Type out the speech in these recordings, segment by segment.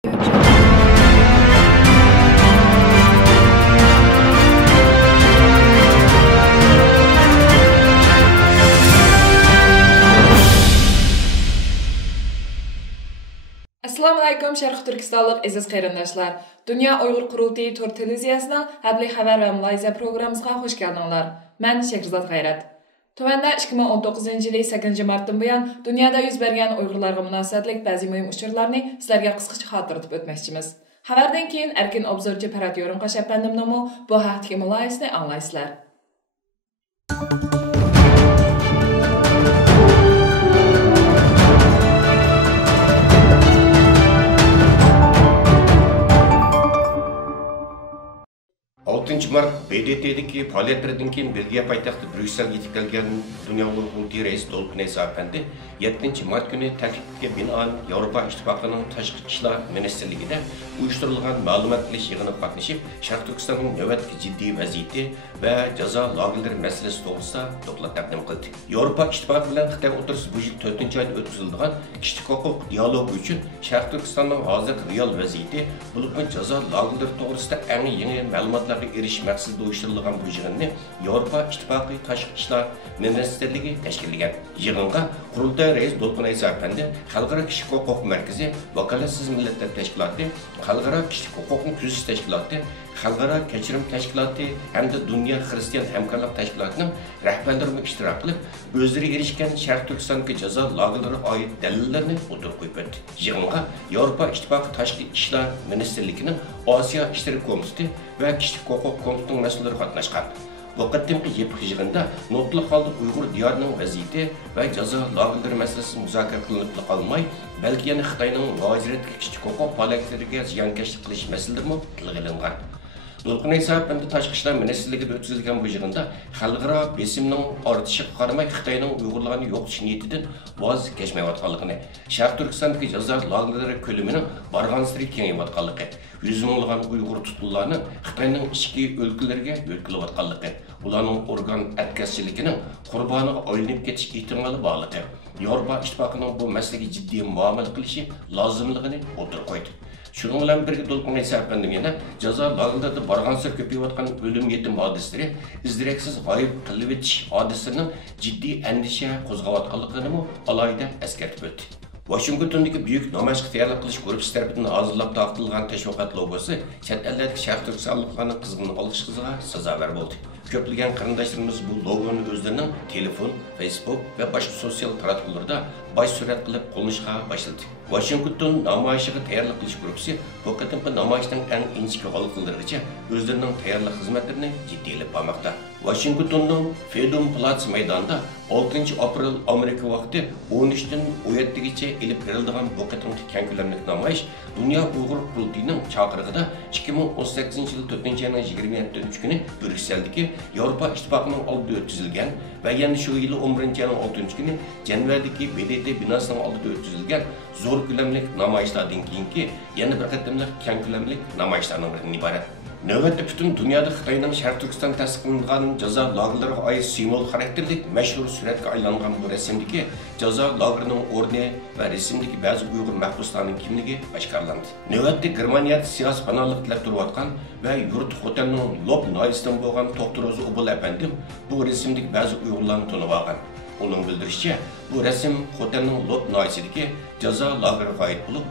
Assalamu alaykum Sharq Turkistonlik aziz qarindoshlar. Dünya Uyghur Qurultayı Tur televiziyasining Habli xabar va Malayziya programmasiga xush keldinglar. Men Shahrizod G'ayrat. Tuvanda 2019-yili 8 martdan buyon dunyoda yuz bergan Uyg'urlarga munosabatlik ba'zi muhim uchurlarni sizlarga qisqacha xotirlatib o'tmoqchimiz. Xabardan keyin erkin obzorchi Parat Yorim Qashapandimning bu haqdagi mulohazasini anglaysizlar. 6 Mart BDT'deki faaliyetlerden keyin Belgiya paytaxtı Brüksel'e yetip gelgen Dünya Uyghur Qurultayı reisi Dolqun Eysa Efendi 7 Mart günü taklifga binoan Avrupa İttifaqı'nın Tashqi ishlar ministerligida uyushtirilgan ma'lumot qilish yig'inida qatnashib, Sharq Turkistonning navbatdagi jiddiy vaziyati va jazo lagerlari masalasi to'g'risida doklad taqdim qildi. Avrupa İttifaqı bilan Xitoy o'rtasida bu yil 4-oyda o'tkazilgan kishilik huquq dialogi uchun Sharq Turkistonning hozirgi real vaziyati bo'lib jazo lagerlari to'g'risida eng yangi ma'lumotlarga erish maqsadida uyushtirilgan bu yig'inni Avrupa İttifaqı Tashqi ishlar ministerligi tashkillagan. Yig'inga Qurultay reis Dolqun Eysa Efendi, Xalqaro kishilik huquq markazi, Vakolatsiz millatlar tashkiloti, Xalqaro kishilik huquqni kuzatish tashkiloti, Xalqaro kechirim tashkiloti hamda Dunyo xristian hamkorlik tashkilotining rahbarlari ishtirok qilib, o'zlari erishgan Sharq Turkistondagi jazo lagerlariga oid dalillarni o'tirib qo'yib o'tdi. Yig'inga Avrupa İttifaqı Tashqi ishlar ministerligining Osiyo ishlari komiteti va kishilik huquq komitetining mas'ullari qatnashgan. Bu qatimki yig'inda notli holda Uyg'ur diyorining vaziyati va jazo lagerlari masalasi muzokara qilinib qolmay, balki yana Xitoyning muajiratga kishilik huquq faoliyatlariga ziyonkashlik qilish masalalari tilga olingan. Dolqun Eysa Efendi Tashqi ishlar ministerligida o'tkazilgan bu yig'inda xalqaro besimning ortishiga qaramay Xitoyning Uyg'urlarni yo'qotish niyatidan voz kechmayotganligini, Sharq Turkistondagi jazo lagerlari ko'lamining barg'ansiri kengayotganligi, yüz minglagan Uyg'ur tutqunlarni Xitoyning ichki o'lkalariga yo'tqilayotganligi, ularning organ atkazchiligining qurboniga aylanib ketish ehtimoli borligi, Yevropa İttifaqıning bu masalaga jiddiy muomala qilishi lozimligini o'tirib qo'ydi. Şunun bilan birga Dolqun Eysa Efendi yana jazo lagerlarida barg'ansir ko'payayotgan o'lim yetim hodislari, izdireksiz g'oyib qilib o'tish hodisasining jiddiy andisha qo'zg'ayotganligini alohida eskartib o'tdi. Washingtondagi buyuk namoyish tayyorlab qilish guruhi tomonidan hozirlab taqdirlangan tashviqot logosi chet ellardagi Sharq Turkistonliklarning qizg'in olqishiga sazovor bo'ldi. Ko'plagan qarindoshlarimiz bu logoni o'zlarining telefon, Facebook va boshqa sotsial tarmoqlarda bosh surat qilib qo'llashga boshladi. Washington namoyishiga tayyorlik qilish guruhi bu qatimki namoyishning eng inchki halqalarigacha o'zlarining tayyorlik xizmatlarini jiddiylab bormoqda. Washingtonning Freedom Plaza maydonida 6 aprel Amerika vaqti 13dan 17gacha elib berilgan bu qatimki keng ko'lamli namoyish Dünya Uyghur Qurultayıning chaqirig'ida 2018-yil 4-oyning 27 kuni Brükseldagi Avrupa İttifaqıning oldida o'tkazilgan va yana shu yil 11-oyning 6-kuni Janvardagi BDT binosining oldida o'tkazilgan zo'r ko'lamli namoyishlardan keyingi yana bir qatimli keng ko'lamli namoyishlarning biridan iborat. Növbətdə bütün dünyada Xitoyning Sharq Turkiston tasdiqlangan jazo lagerlariga oid simvol xarakterlik mashhur suratga aylangan bu rasmdagi jazo lagerining o'rni va rasmdagi ba'zi Uyg'ur mahbuslarning kimligi oshkorlandi. Növbətdə Germaniyada siyosiy panohlik tilab turayotgan va yurt xotinning Lob noyisidan bo'lgan To'xtiro'zi Ubul apandim bu rasmdagi ba'zi Uyg'urlarni tanib olgan. Uning bildirishicha, bu rasm xotinning Lob noyisidagi jazo lageriga oid bo'lib,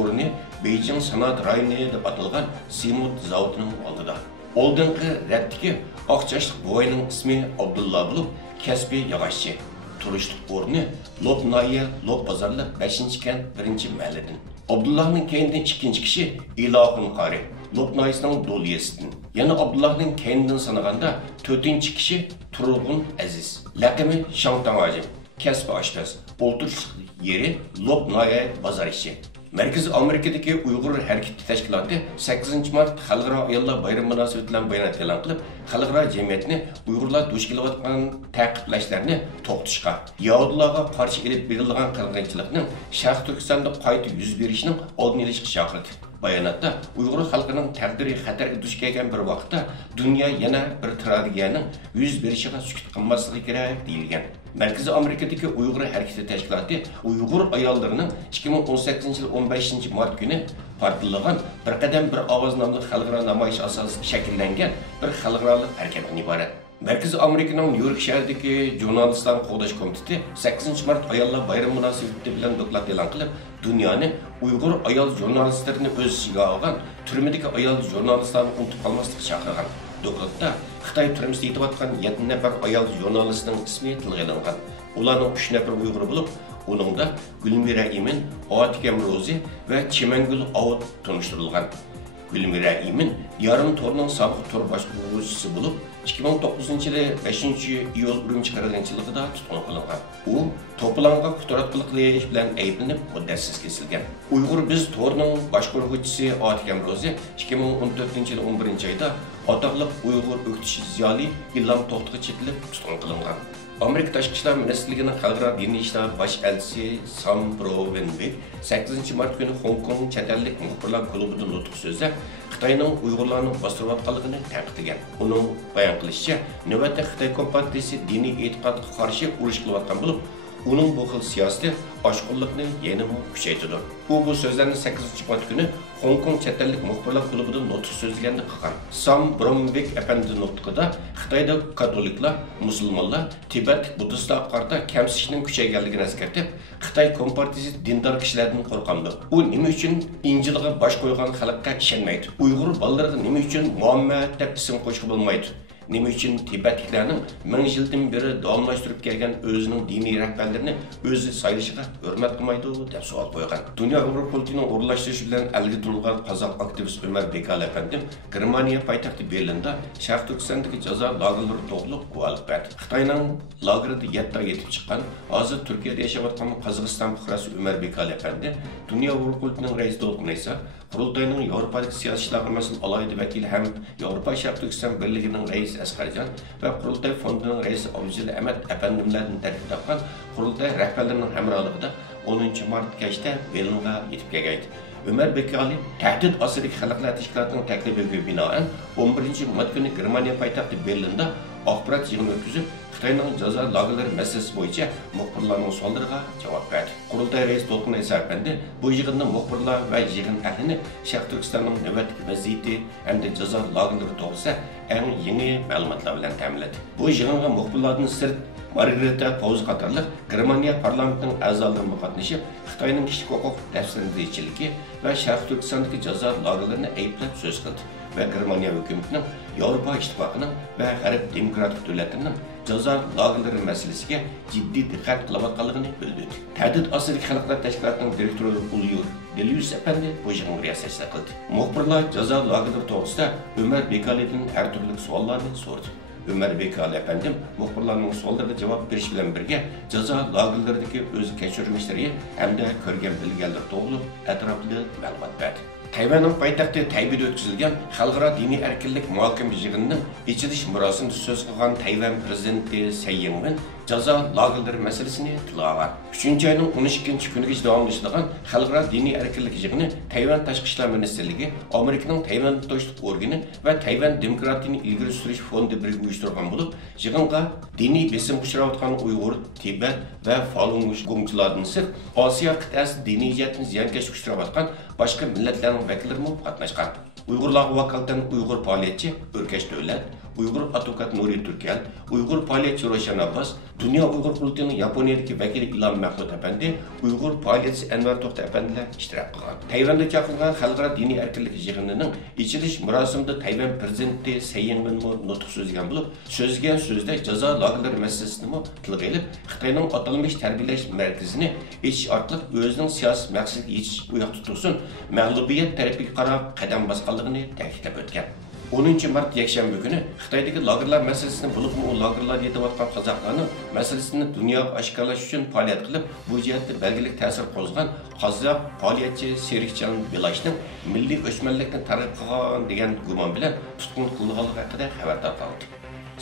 o'rni Beijing san'at rayoni deb atalgan Simut zavodining oldida. Oldingi ratdagi oqchashli bo'yning ismi Abdulla bo'lib, kasbiy yog'ochchi. Turishlik o'rni Lob noyi, Lob bozorli 5-kan 1-mahalladan. Abdullahning keyindan 2-kishi Ilohun qari, Lob noyisining do'liyasidan. Yana Abdullahning keyindan sanaganda 4-kishi Turg'un Aziz. Laqami Shangtang Ajim, kasbi oshpaz. O'tirishlik yeri Lob noyi bozor ishi. Merkez Amerika'daki Uyghur Hareketi Teşkilatı 8 Mart Xalqaro ayollar bayrami munosabati bilan bayonot e'lon qilib, xalqaro jamiyatni Uyg'urlar duch kelayotgan ta'qiblashlarni to'xtatishga, Yahudilarga qarshi elib berilgan qirg'inchilikning Sharq Turkistonda qayta yuz berishining oldini olishga chaqirdi. Bayonotda Uyg'ur xalqining taqdiri xatarga duch kelgan bir vaqtda dunyo yana bir tragediyaning yuz berishiga sukut qilmasligi kerak deyilgan. Merkezi Amerika'daki Uyghur Hareketi Teşkilatı Uyghur ayollarının 2018 yıl 15 Mart günü portlagan bir qadam bir ovoz nomli xalqaro namoyish asosida shakllangan bir xalqaro harakatdan iborat. Merkezi Amerika'nın New York şəhərindəki Jurnalistlar Qoğdaş Komiteti 8 mart ayollar bayramı münasibəti bilan doklad elan qılıb, dünyanı Uyğur ayol jurnalistlərini öz içigə alğan, türmədəki ayol jurnalistlərini unutub qalmaslıqı çağırğan. Dokladda Xitay türməsində yetib atqan 7 nəfər ayol jurnalistinin ismi tilgə alınğan. Ularning 3 nəfər Uyğur bo'lib, uningda Gülmira Imin, Atikam Rozi və Chimangul Avut tanıştırılğan. Gülmira Imin yarım torunun sabiq tor başqaruvchisi bo'lib, 2009 yılı 5 iyul Urumchi qirg'inchiligida tutqun qilingan. U to'plangan qutratqiliq qilish bilan ayblanib, muddatsiz kesilgan. Uyg'ur biz to'rining boshqaruvchisi Atikam Rozi 2014 yılı 11 oyda otaqliq Uyg'ur o'qitish ziyoli Ilhom To'xtiga chetilib tutqun qilingan. Amerika Tashqi ishlar ministrligining xalqaro diniy ishlar bosh elchisi Sam Brownback 8 mart kuni Hong Kong chet ellik muxbirlar klubida nutq so'zlab, Xitoyning Uyg'urlarni bostirayotganligini tanqidlagan. Uning bayon qilishicha, navbatda Xitoy kompartiyasi diniy e'tiqodga qarshi urush qilayotgan bo'lib, uning bu xil siyosati oshqunlikni yanada kuchaytirdi. U bu so'zlarni 8 mart kuni Hong Kong chet ellik muxbirlar klubida nutq so'zlaganda qilgan. Sam Brownback apandi nutqida Xitoyda katoliklar, musulmonlar, Tibet Budistlar qarta kamsishning kuchayganligini eskartib, Xitoy kompartiyasi dindor kishilardan qo'rqamdi. U nima uchun Injilga bosh qo'ygan xalqqa ishonmaydi? Uyg'ur bolalarga nima uchun Muhammad deb ism qo'yishga bo'lmaydi? Nima uchun Tibetliklarning 1000 yildan beri davomlashtirib kelgan o'zining diniy rahbarlarini o'zi saylashiga hurmat qilmaydi deb savol qo'ygan. Dunyo Uyg'ur politining o'rlashtirishi bilan alga tunilgan qozoq aktivist Ömer Bekal afandim Germaniya poytaxti Berlinda Sharq Turkistondagi jazo lagerlari to'g'riliq guvohlik berdi. Xitoyning lagerida 7 oy yetib chiqqan, hozir Turkiyada yashayotgan Qozog'iston fuqarosi Ömer Bekal afandi Dunyo Uyg'ur politining raisi bo'lgan esa Qurultayning Yevropalik siyosiy ishlar mas'ul alayida vakili ham Yevropa Sharq Turkiston birligining raisi Asqarjon va Qurultay fondining raisi Abdul Ahmad afandimlardan tarkib topgan Qurultay rahbarlarining hamrohligida 10 mart kechda Berlinga yetib kelgan. Ömer Bekali Tahdid asriki xalqlar tashkilotining taklifiga binoan 11 mart kuni Germaniya poytaxti Berlinda axborot yig'ini o'tkazib, Xitoyning jazo lagerlari masalasi bo'yicha muxbirlarning savollariga javob berdi. Qurultay raisi To'lqin Isa apandi bu yig'inda muxbirlar va yig'in ahlini Sharq Turkistonning navbatdagi vaziyati hamda jazo lagerlari to'g'risida eng yangi ma'lumotlar bilan ta'minladi. Bu yig'inga muxbirlardan sirt Margareta Pauz qatorliq Germaniya parlamentining a'zolari qatnashib, Xitoyning kishilik huquq tafsirlantiruvchiligi va Sharq Turkistondagi jazo lagerlarini ayblab so'z qildi va Germaniya hukumatining Yevropa ittifoqining va G'arb demokratik davlatlarining jazo lagerlari masalasiga jiddiy diqqat qilayotganligini bildirdi. Tahdid asriki xalqlar tashkilotining direktori Ulyur Delius apandi bu yig'inga riyosatchilik qildi. Muxbirlar jazo lagerlari to'g'risida Ömer Bekali'dan har turli savollarni so'radi. Ömer Bekali afandim muxbirlarning savollariga javob berish bilan birga jazo lagerlaridagi o'z kechirmishlari hamda ko'rgan bilganlar to'g'ri atrofli ma'lumot berdi. Tayvanning poytaxti Taybida o'tkazilgan xalqaro diniy erkinlik muhokama yig'inining ichilish marosimida so'z qilgan Tayvan prezidenti Tsai Ing-wen jazo lagerlari masalasini tilga olgan. 3-oyning 12 kunigacha davomlashadigan xalqaro diniy erkinlik yig'ini Tayvan tashqi ishlar ministrligi, Amerikaning Tayvan to'shliq organi va Tayvan demokratiyani ilgari surish fondi birga uyushtirgan bo'lib, yig'inga diniy besim uchrayotgan Uyg'ur, Tibet va Falun Gongchilardan sirt Osiyo qit'asi diniy jihatdan ziyonkashga uchrayotgan boshqa millatlarning vakillari qatnashgan. Uyg'urlarga vakolatan Uyg'ur faoliyatchi O'rkash Davlat, Uyg'ur advokat Nuri Turkal, Uyg'ur faoliyatchi Roshan Abbas, Dunyo Uyg'ur qurultiyining Yaponiyadagi vakili Ilhom Mahmud apandi, Uyg'ur faoliyatchi Anvar To'xta apandilar ishtirok qilgan. Tayvanda chaqirilgan xalqaro diniy erkinlik yig'inining ichilish marosimida Tayvan prezidenti Tsai Ing-wen nutq so'zlagan bo'lib, so'zlagan so'zda jazo lagerlari masalasini tilga olib, Xitoyning atalmish tarbiyalash markazini ichish orqali o'zining siyosiy maqsadiga yetish u yoqda tursin, mag'lubiyat tarafiga qarab qadam bosganligini ta'kidlab o'tgan. 10 mart yakshanba kuni Xitoydagi lagerlar masalasini bo'lib, u lagerlar yetayotgan qozoqlarning masalasini dunyoga oshkorlash uchun faoliyat qilib, bu jihatda belgilik ta'sir qo'zg'agan qozoq faoliyatchi Serikjon Belashning milliy o'chmanlikni targ'ib qilgan degan gumon bilan tutqun qilinganligi haqida xabar tarqaldi.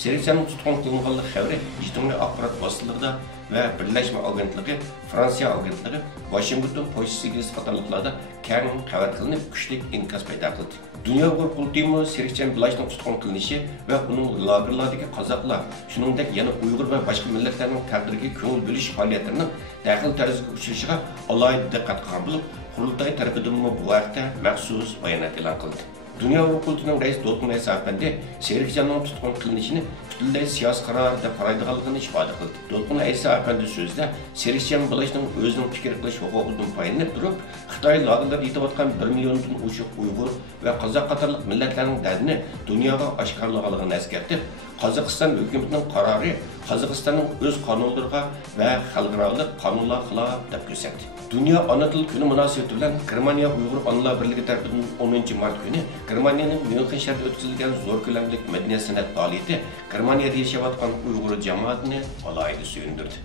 Serikjonning tutqun qilinganligi xabari ijtimoiy axborot vositalarida va Birlashma agentligi, Fransiya agentligi, Washington pochtasi qatorliqlarda keng xabar qilinib, kuchli inkas paydo qildi. Dunyo Uyg'ur qurultiyi Serikjon Belashning tutqun qilinishi va uning lagerlardagi qozoqlar, shuningdek yana Uyg'ur va boshqa millatlarning taqdiriga ko'ngil bo'lish faoliyatlarining daxil tarzga uchrashiga alohida diqqat qilgan bo'lib, Qurultay tarafidan bu vaqtda maxsus bayonot e'lon qildi. Dünya Hukuku'nun reis Dolqun Aysapendi, Serikcan'ın tutqun qilınışını bütünlüğü siyasi qararda qaraydiganligini ifade qildi. Dolqun Aysapendi sözde Serikcan bilishning o'zining fikr qilish huquqidan foydalanib turib, Xitoy lagerlarida yetayotgan 1 milliondan oshiq Uyg'ur va Qozoq qatorliq millatlarning dardini dunyoga oshkorlaganligini eskartib, Qozog'iston hukumatining qarori Qozog'istonning o'z qonunlariga va xalqaro qonunlarga xilof deb ko'rsatdi. Dünya Ana Dil Günü münasebeti bilan Germaniya Uyg'ur Onalar Birligi tarafidan 10 mart günü Germaniyaning Myunxen shahrida o'tkazilgan zo'r ko'lamli madaniyat san'at faoliyati Germaniyada yashayotgan Uyg'ur jamoatini alohida suyundirdi.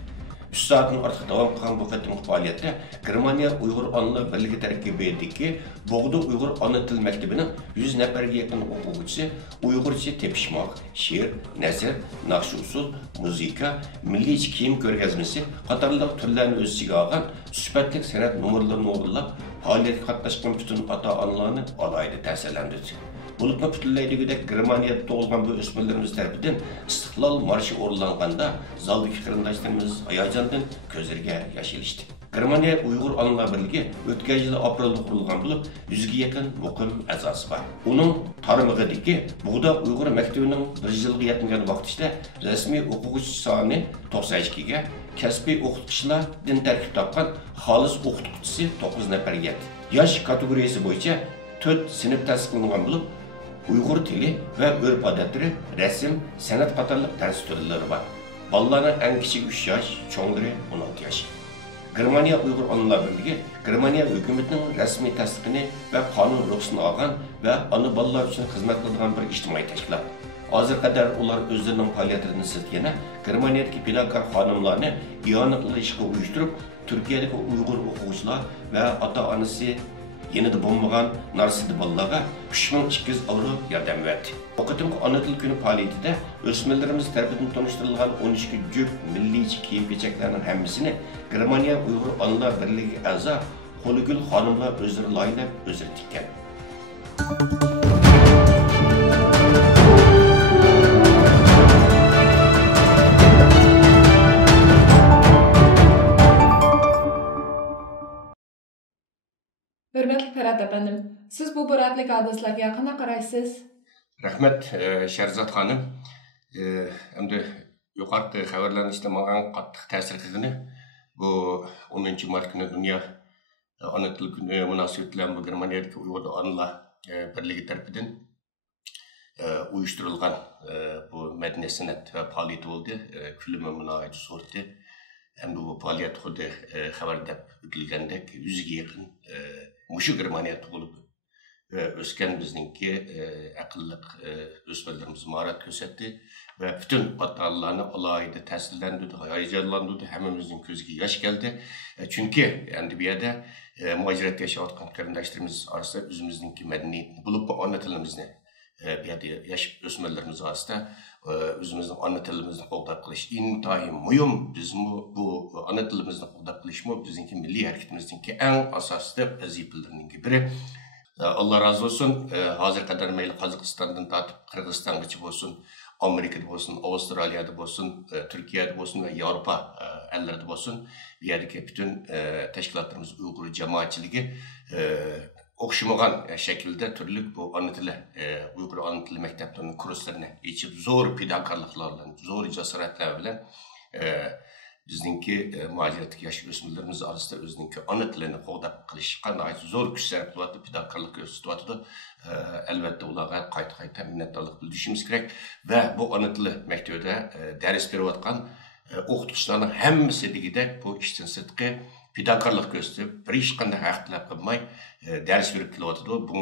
3 soatdan ortiq davom qilgan bu qatimki faoliyatda Germaniya Uyg'ur Onalar Birligi tarkibidagi Bo'g'di Uyg'ur Ona til maktabining 100 nafarga yaqin o'quvchisi Uyg'urcha tepishmoq, she'r, nasr, naqsh usul, muzika, milliy kiyim ko'rgazmasi qatorliq turlarni o'z ichiga olgan suhbatlik san'at nomerlarini o'g'irlab faoliyatga qatnashgan butun ota-onalarni alohida ta'sirlantirdi. Bulutma bütünleydikidek Germaniyada tug'ilgan bu o'smirlarimiz tarafidan istiqlol marshi o'rinlanganda zaldagi qarindoshlarimiz hayajondan ko'zlariga yosh ilishdi. Germaniya Uyg'ur Onalar Birligi o'tgan yil aprelda qurilgan bo'lib, 100 ga yaqin muqim a'zosi bor. Uning tarmog'idagi Bo'g'da Uyg'ur maktabining 1 yilga yetmagan vaqtida rasmiy o'quvchi soni 92 ga, kasbiy o'qituvchilardan tarkib topgan xolis o'qituvchisi 9 nafarga yetdi. Yosh kategoriyasi bo'yicha 4 sinf tasdiqlangan bo'lib, Uyg'ur tili va urf-odatlari, rasm, san'at qatorliq dars turlari bor. Bolalarning eng kichigi 3 yosh, cho'nglari 16 yosh. Germaniya Uyg'ur Onalar Birligi Germaniya hukumatining rasmiy tasdiqini va qonun ruxsatini olgan va ona bolalar uchun xizmat qiladigan bir ijtimoiy tashkilot. Hozir qadar ular o'zlarining faoliyatini siltgana Germaniyadagi pilakar xonimlarni iyona qilishga uyushtirib, Turkiyadagi Uyg'ur o'quvchilar va ota-onasi yanada bo'lmagan narsida bolalarga 3200 euro yordam berdi. Bu qatimki Ana Dil Kuni faoliyatida o'smirlarimiz tarafidan tanishtirilgan 12 jup milliy kiyim-kechaklarning hammasini Germaniya Uyg'ur Onalar Birligi a'zo Qo'ligul xonimlar o'zlari loyilab, o'zlari tikkan. Hürmetli Ferhat efendim, siz bu buratlık hadislarga yaqindan qaraysiz? Rahmat Sherzod xonim. Endi yuqorqi xabarlanishda menga qattiq ta'sir qilgani bu 10 mart kuni Dunyo Ona Dil Kuni munosabati bilan bu Germaniyadagi Uyg'ur Onalar Birligi tarafidan uyushtirilgan bu madaniyat san'at faoliyati bo'ldi. Kulimi munoyat so'rdi. Endi bu faoliyat xuddi xabarda o'tilgandek 100 ga yaqin mushu Germaniyada tug'ilib o'sgan bizningki aqlliq o'smirlarimiz mahorat ko'rsatdi va butun ota-onalarni alohida ta'sirlantirdi, hayajonlantirdi, hammamizning ko'ziga yosh keldi. Chunki endi bu yerda muajiratda yashayotgan qarindoshlarimiz orasida o'zimizningki madaniyatni bo'lib ona tilimizni bu yerda yosh o'smirlarimiz orasida o'zimizning ona tilimizni qo'llab qilish intayin muhim. Biz bu ona tilimizni qo'llab qilishmi bizningki milliy harakatimizning eng asosli vazifalarning biri. Allah razı olsun. Hazır kadar mayli Qozog'istondan tortib Qirg'izistongacha bo'lsin, Amerikada bo'lsin, Avstraliyada bo'lsin, Turkiyada bo'lsin va Yevropa ellarida bo'lsin, bu yerdagi butun tashkilotlarimiz Uyg'ur jamoatchiligi o'xshamagan shaklda turli bu ona tili, Uyg'ur ona tili maktablarining kurslarini ichib zo'r fidokorliklar bilan, zo'r jasoratlar bilan bizningki muajiratdagi yosh o'smirlarimiz orasida o'zining ona tilini qo'g'dab qilish qanday zo'r kuch sarf qilyapti, fidokorlik ko'rsatyapti. Albatta ularga qayta minnatdorlik bildirishimiz kerak va bu ona tili maktabida dars berayotgan o'qituvchilarning hammasi degidek bu ishdan sirtqi fidokorlik ko'rsatib, bir hech qanday haq talab qilmay dars berib kelyapti. Bu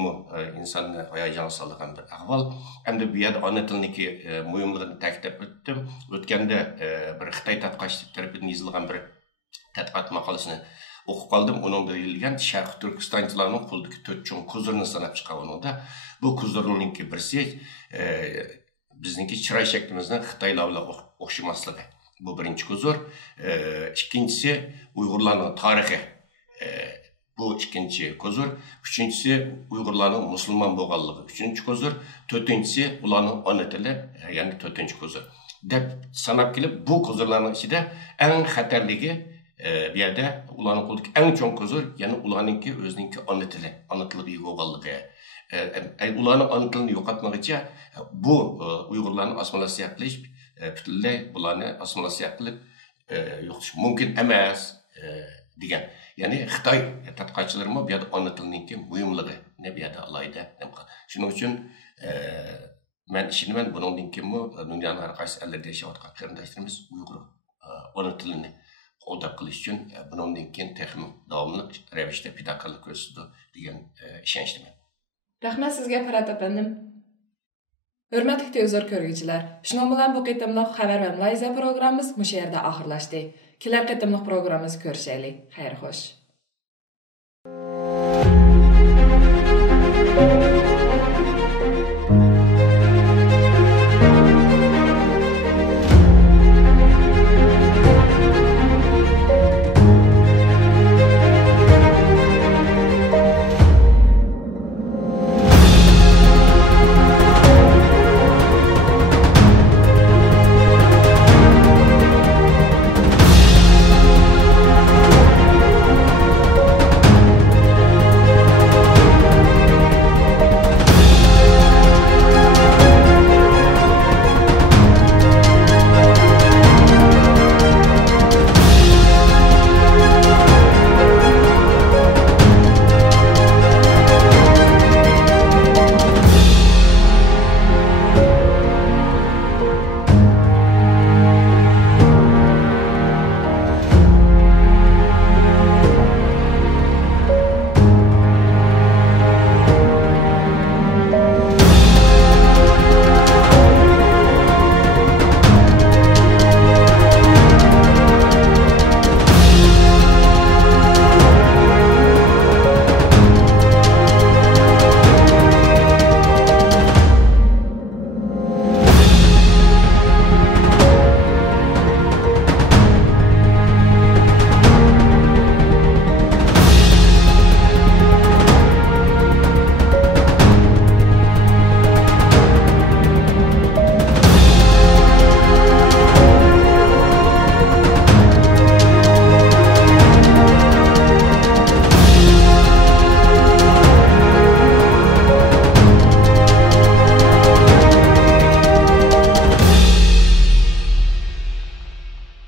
insonni hayajon solgan bir ahvol. Endi bu yerda ona tilniki muhimligini ta'kidlab o'tdim. O'tganda bir Xitoy tadqiqotchi tarafidan yozilgan bir tadqiqot maqolasini o'qib qoldim. Uningda deyilgan Sharq Turkistonchilarning qo'lidagi 4 cho'ng ko'zirni sanab chiqqanida bu ko'zirninki birsi bizningki chiroy shaklimizning Xitoylar bilan o'xshamasligi. Bu birinchi ko'zir. Ikkinchisi Uyg'urlarning tarixi. Bu ikkinchi ko'zir. Uchinchisi Uyg'urlarning musulmon bo'lganligi. Uchinchi ko'zir. To'rtinchisi ularning ona tili, ya'ni to'rtinchi ko'zir. Deb sanab kelib bu ko'zirlarning ichida eng xatarligi bu yerda ularning qo'lidagi eng cho'ng ko'zir, ya'ni ularningki o'zininki ona tili, ana tiliga ega bo'lganligi. Ularning ana tilini yo'qotmaguncha bu Uyg'urlarni assimilyatsiya qilish, butunlay bularni assimilyatsiya qilib yo'qotish mumkin emas degan. Ya'ni Xitoy tadqiqotchilari bu yerda ona tilining muhimligini bu yerda alayda. Shuning uchun men ishonaman bundan keyin dunyoning har qaysi ellarda yashayotgan qarindoshlarimiz Uyg'ur ona tilini qo'llab qilish uchun bundan keyin texnik davomli ravishda fidokorlik ko'rsatdi degan ishonchdaman. Rahmat sizga Farhod efendim. Hürmetli televizor ko'ruvchilar, shuning bilan bu qitimliq xabar va mulohaza programmamiz bu yerda oxirlashdi. Kelar qitimliq programmamiz ko'rishaylik. Xayr xo'sh.